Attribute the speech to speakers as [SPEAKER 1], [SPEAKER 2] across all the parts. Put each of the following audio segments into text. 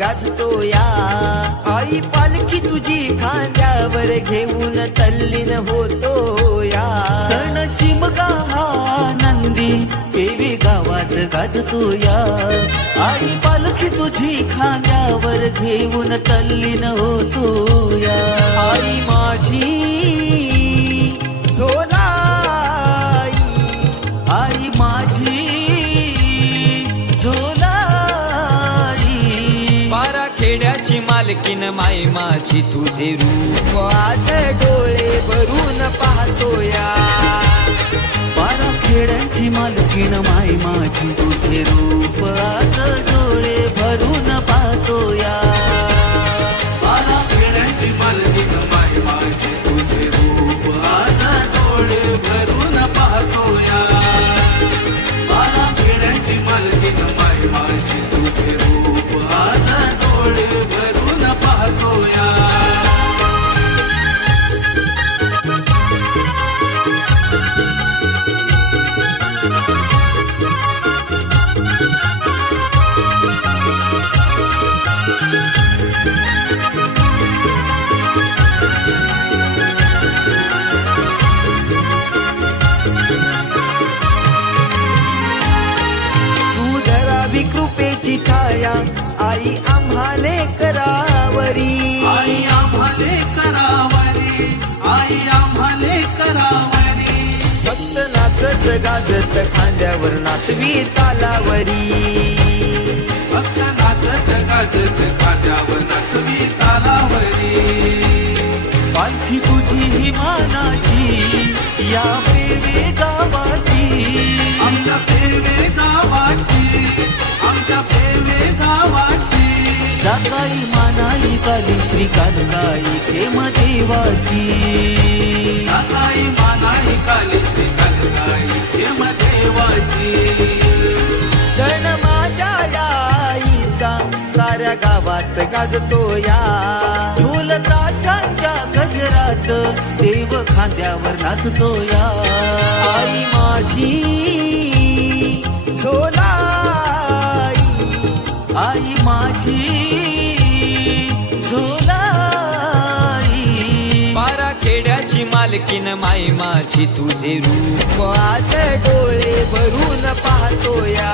[SPEAKER 1] गाजतो या आई पालखी तुझी खांद्यावर घेऊन तल्लीन होतो या
[SPEAKER 2] सण शिमगा हा नंदी देवी गावात गाजतो या आई पालखी तुझी खांद्यावर घेऊन तल्लीन होतो या
[SPEAKER 1] आई माझी
[SPEAKER 3] झोला मालकीन माय माझी तुझे रूप
[SPEAKER 1] आज डोळे भरून
[SPEAKER 2] पाहतोया. पारखेड्यांची मालकीन माय माझी तुझे रूप आज डोळे भरून
[SPEAKER 1] आई आम्हाले करावरी.
[SPEAKER 2] आई आम्हाले करावरी. आई आम्हाले करावरी.
[SPEAKER 1] फक्त नाचत गाजत खांद्यावर नाचवी तालावरी.
[SPEAKER 2] फक्त नाचत गाजत खात्यावर नाचवी तालावरी. पालखी तुझी ही मानाची या पेवे गावाची. आमच्या पेवे गावाची आमच्या पेवे गावाची. जाकाई मानाई काली श्री कालकाई खेम देवाची. जाकाई मानाई काली श्री कालकाई खेम देवाची.
[SPEAKER 1] सण माझ्या आईचा साऱ्या गावात गाजतो या.
[SPEAKER 2] गजरात देव खांद्यावर नाचतो या
[SPEAKER 1] आई माझी झोलाई.
[SPEAKER 2] आई माझी झोलाई.
[SPEAKER 3] बारा खेड्याची मालकीन माई माझी तुझे रूप
[SPEAKER 1] आज डोळे भरून पाहतो या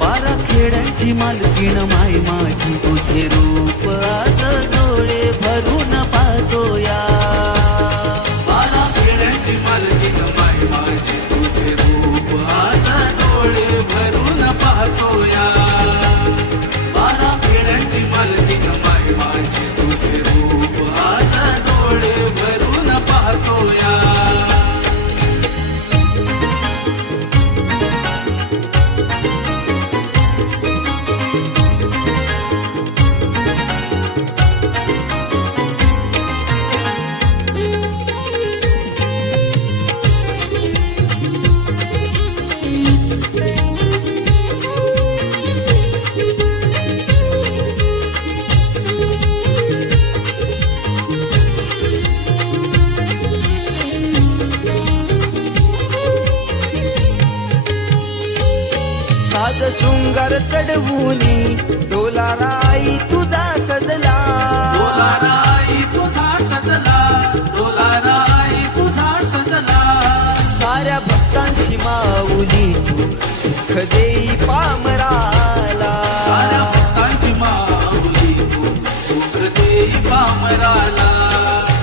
[SPEAKER 2] बारा खेड्यांची मालकीण माय माझी तुझे रूप आज डोळे भरून पाहतो
[SPEAKER 1] साज शृंगार चढवूनी डोला राई तुझा सजला.
[SPEAKER 2] डोलाराई तुझा सजला. डोलाराई तुझा सजला.
[SPEAKER 1] साऱ्या भक्तांची माऊली तू सुख देई पामराला.
[SPEAKER 2] साऱ्या भक्तांची माऊली तू सुख देई पामराला.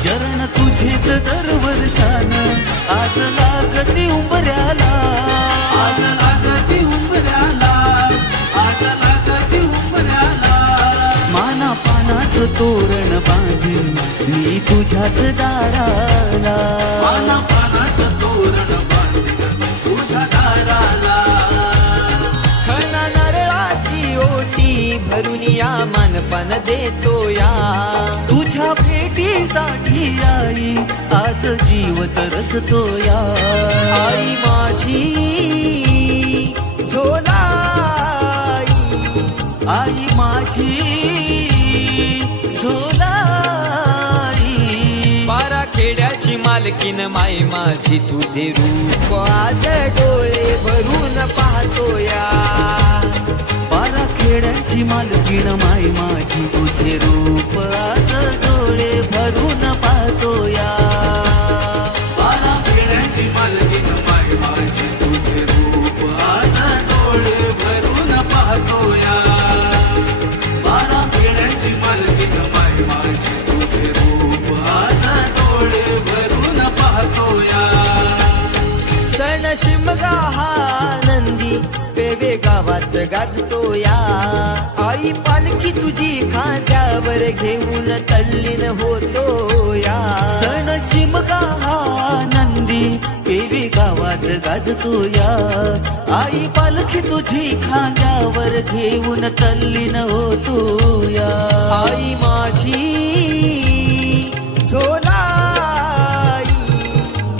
[SPEAKER 2] चरण तुझेच दरवर्षान आज लागती उंबऱ्याला तोरण बांधीन मी तुझ्याच दाराला. माना पानाचं तोरण बांधीन तुझ्या दाराला.
[SPEAKER 1] खणा नारळाची ओटी भरून या मानपान देतो या.
[SPEAKER 2] तुझ्या भेटीसाठी आई आज जीव तरसतो या.
[SPEAKER 1] आई माझी झोलाई
[SPEAKER 2] आई माझी
[SPEAKER 3] खेड्याची मालकीन माई माझी तुझे रूप
[SPEAKER 1] आज डोळे भरून पाहतोया. या
[SPEAKER 2] बारा खेड्याची मालकीण माय माझी तुझे रूप आज
[SPEAKER 1] गाजतो या आई पालखी तुझी खांद्यावर घेऊन तल्लीन होतो या
[SPEAKER 2] सण शिमगा हा नंदी पेवी गावात गाजतो या आई पालखी तुझी खांद्यावर घेऊन तल्लीन होतो या
[SPEAKER 1] आई माझी सोना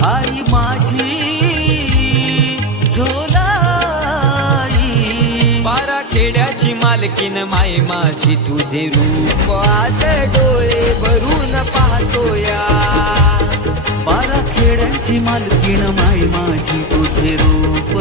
[SPEAKER 2] आई माझी
[SPEAKER 3] खेड्याची मालकीन माय माझी तुझे रूप
[SPEAKER 1] आज डोळे भरून पाहतोया.
[SPEAKER 2] बारा खेड्यांची मालकीण माय माझी तुझे रूप